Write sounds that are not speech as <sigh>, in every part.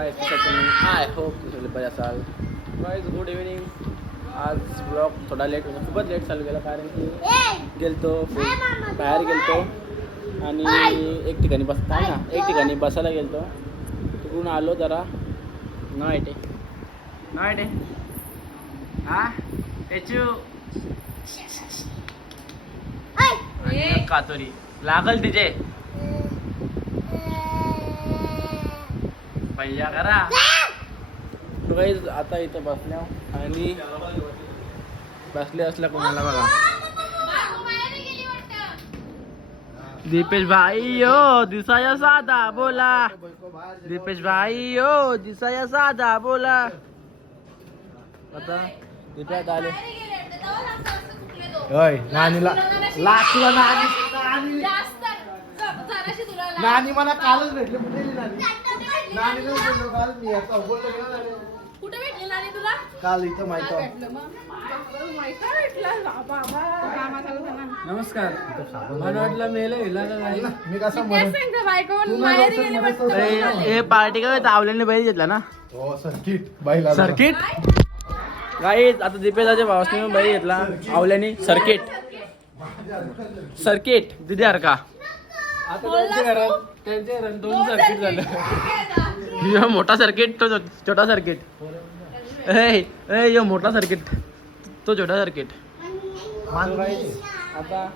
तुम्ही I hope तुम्ही बरे असाल गाईज गुड इव्हिनिंग आज ब्लॉग थोडा लेट होता खूपच लेट चालू गेला कारण की गेलतो बाहेर गेलतो. आणि एक ठिकाणी बसता ना एक ठिकाणी बसायला गेलतो. तिकडून आलो जरा. न येते न येते हा? त्याचू. कातोरी. लागल तिचे पहिल्या करा काही आता इथं बसल्या आणि बसले असल्या कोणाला बघा. दीपेश भाई यो दिसाया साधा बोला. दीपेश भाई यो दिसाया साधा बोला. आता दीप्यात आले होय नानीला लास्टला नानी नानी नानी मला कालच भेटले कुठे नानी? नानीला बोललो काल मी आता बोललो की नाही नानी? कुठे भेटली नानी तुला? काल इथं माहिती आहे. भेटलं मग. माहिती भेटलं बाबा कामात आलं होतं ना. नमस्कार मला वाटलं मेलं हिला का काही मी कसं तेच म्हणून सांगते बायको तू नाही माहेरी बसत गेली मला वाटतं. तर- हे पार्टी काय तावल्याने बैल घेतला ना? हो सर्किट बाईला सर्किट? काही आता दीपेशाच्या भावासने बैल घेतला आवल्याने. सर्किट. सर्किट. दिदी का आता त्यांच्या घरात त्यांच्या घरात दोन सर्किट झालं. ह्यो मोठा सर्किट <laughs> तो छोटा सर्किट ए ए, ह्यो मोठा सर्किट तो छोटा सर्किट आता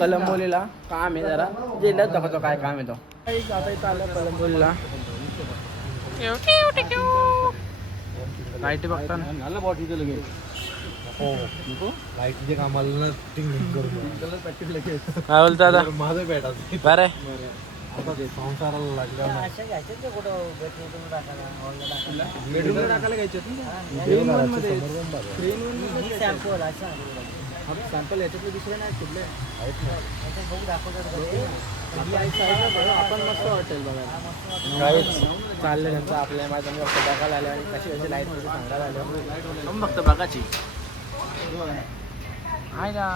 कलंबोलीला. काम आहे जरा. जिल्ह्यात दाखवतो काय काम आहे तो. आता इथं आलं कलंबोलीला. लाईटी बघता हो. कामाला टिंग करून काय बोलतो आता? माझं बरं आता ते संसाराला लागल्या बेडरूम टाकायला घ्यायचे सॅम्पल याच्यातले दुसरे नाही कुठले. आपण मस्त हॉटेल बघायला काहीच चाललं त्यांचं आपल्या माझ्या बघायला आले आणि कशी कशी लाइट सांगायला आले मग फक्त बघाची. आहे ना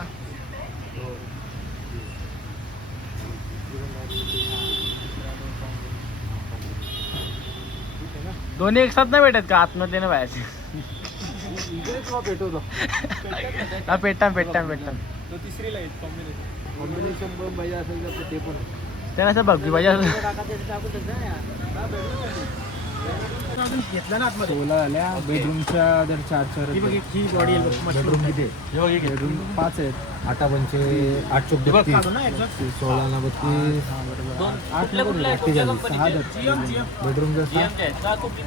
दोन्ही एक साथ नाही भेटत का? आतमधले नाही बाहेरचे भेटवतो हा पेट्टा पेट्टा पेट्टा कॉम्बिनेशन पण पाहिजे असेल तर ते पण. त्याला असं बघ पाहिजे सोळा आल्या बेडरूमच्या जर चार चार ही बॉडी बेडरूम किती बेडरूम पाच आहेत. आठा पंचे आठ चौक बत्तीस. सोळा ना बत्तीस. आठ सहा बेडरूम जर.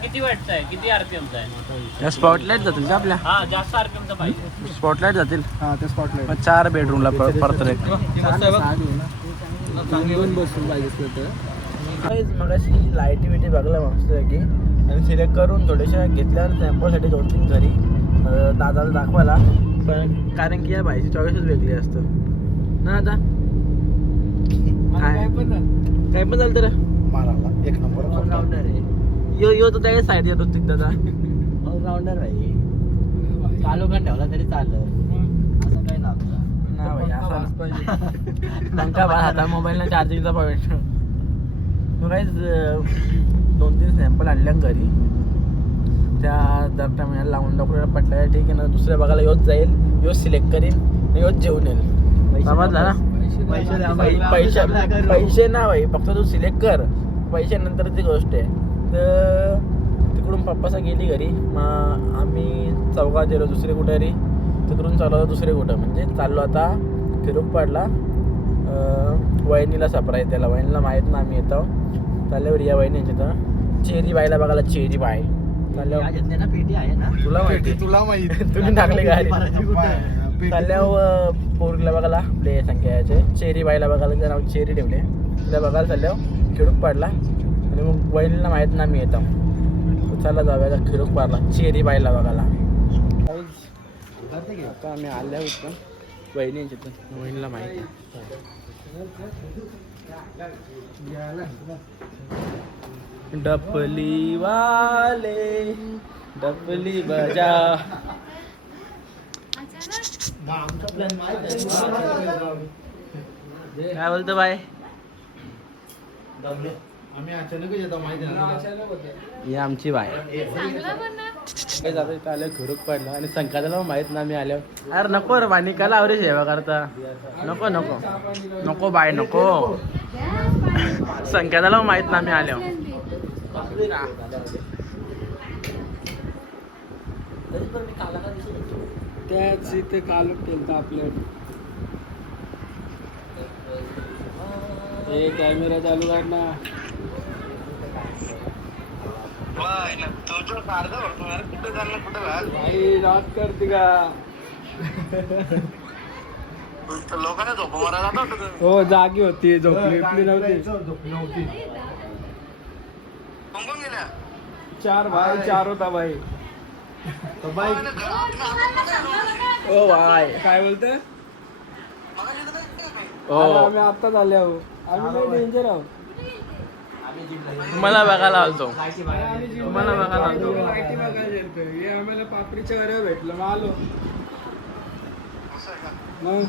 किती वाटत आहे किती आरपीएमचा आहे? स्पॉटलाईट जातील का आपल्या? हा जास्त आरपीएमचा पाहिजे. स्पॉटलाईट जातील. हा ते स्पॉटलाईट मग चार बेडरूमला परत एक. दोन बसून पाहिजे तर मग अशी लाईटी बिटी बघला मस्त की आणि सिलेक्ट करून थोड्याशा घेतल्या सॅम्पलसाठी दोन तीन घरी दादाला दाखवायला. पण कारण की या बाईची चॉईसच वेगळी असतं. ना आता काय? काय पण झालं. तर? मारायला. एक नंबर ऑलराऊंडर आहे. यो यो तर त्या साईड येतो तिथं दादा. ऑलराऊंडर भाई. चालू पण ठेवला तरी चाललं. असं काही ना ना भाई असा टंका बा हाता मोबाईलला चार्जिंगचा पॉईंट मग काहीच दोन तीन सॅम्पल आणल्या घरी. त्या दर महिन्याला लावून डॉक्टरला पटल्या ठीक आहे ना दुसऱ्या बघायला योच जाईल योच सिलेक्ट करीन आणि योच जेवून येईल. समजला ना? पैसे पैसे ना भाई फक्त तू सिलेक्ट कर. पैशानंतर ती गोष्ट आहे. तर तिकडून पप्पासा गेली घरी. मग आम्ही चौघात गेलो दुसरे कुठे तरी तिकडून चाललो होतो दुसरे कुठं? म्हणजे चाललो आता फिरूक पडला वहिनीला सरप्राईज त्याला. वहिनीला माहीत ना आम्ही येतो. चालल्यावर या वहिनी तर चेरी बाईला बघायला चेरी बाय. चालल्यावर पेटी आहे ना. तुला माहिती. तुला माहिती. <laughs> तुम्ही टाकले गाडी. चालल्यावर पोरीला बघायला आपले संख्याचे. चेरी बाईला बघायला त्या नाव चेरी ठेवले. तिला बघायला चालल्यावर खिडूक पाडला. आणि मग वहिनीला माहीत ना मी येतो. चला जाऊया खिडूक पाडला. चेरी बाईला बघायला. आता आम्ही आल्या होतो यांच्या इथं. वहिनीला माहिती डपली वाले डपली बजा. काय बोलतो बाय? आम्ही अचानकच येतो माहिती ही आमची बाय. चांगला पण आलं पडलं आणि संकाला माहीत ना मी आल्यावर. अरे नको रे वाणी काला आवरे सेवा करता नको नको. नको बाय नको. संकेताला माहीत ना मी आल्यावर. त्याच इथे काल केलं आपल्या हे कॅमेरा चालू कर ना भाई रात करते का? लोकांना झोप मारा जातो हो जागी होती झोपली बिपली नव्हती. चार भाई चार होता भाई. ओ बाय काय बोलते? ओ आम्ही आत्ताच आले आहो. आम्ही डेंजर आहोत. मला बघायला आलतो. मला बघायला आलतो. आम्हाला पापडीच्या घरावर भेटलं मग आलो मग?